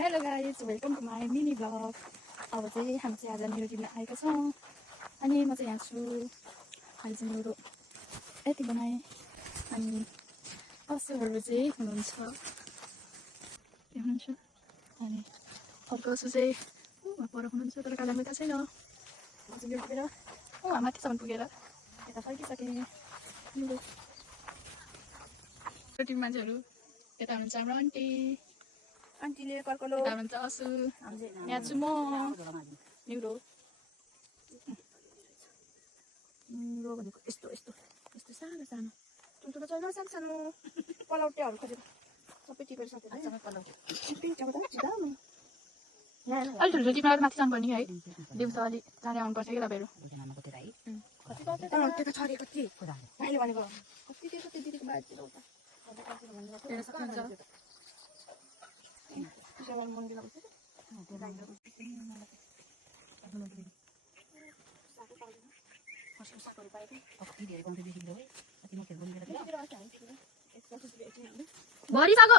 Hello guys, welcome to my mini blog. अब चाहिँ हामी चाहिँ आज न्युरो किन्न आएका छौँ अनि म चाहिँ यहाँ छु। अहिले चाहिँ न्युरो यति बनाएँ अनि असुहरू चाहिँ हुनुहुन्छ अनि अर्को असु चाहिँ पर हुनुहुन्छ तर कालिम्पोङ गएका छैन। म चाहिँ बेलुकेर माथिसम्म पुगेर यता फर्किसकेँ। न्युरो टिम मान्छेहरू यता हुनुहुन्छ हाम्रो आन्टी आन्टीले कर्कलो यता हुनुहुन्छ असु यहाँ छु म न्युरो न्युरो भनेको यस्तो यस्तो यस्तो सानो सानो ठुल्ठुलो छैन सानो सानो पलौटेहरू खोजेर सबै टिपेर सकेर अलिक ठुल्ठुलो टिपेर माथि जानुपर्ने है दिउँसो अलिक चाँडै आउनुपर्छ कि तपाईँहरू त्यो छ अरे कति भाइले भनेको कति दिएको त्यो दिदीको बाजेतिर उता हेर्न सक्नुहुन्छ भरिसक्यो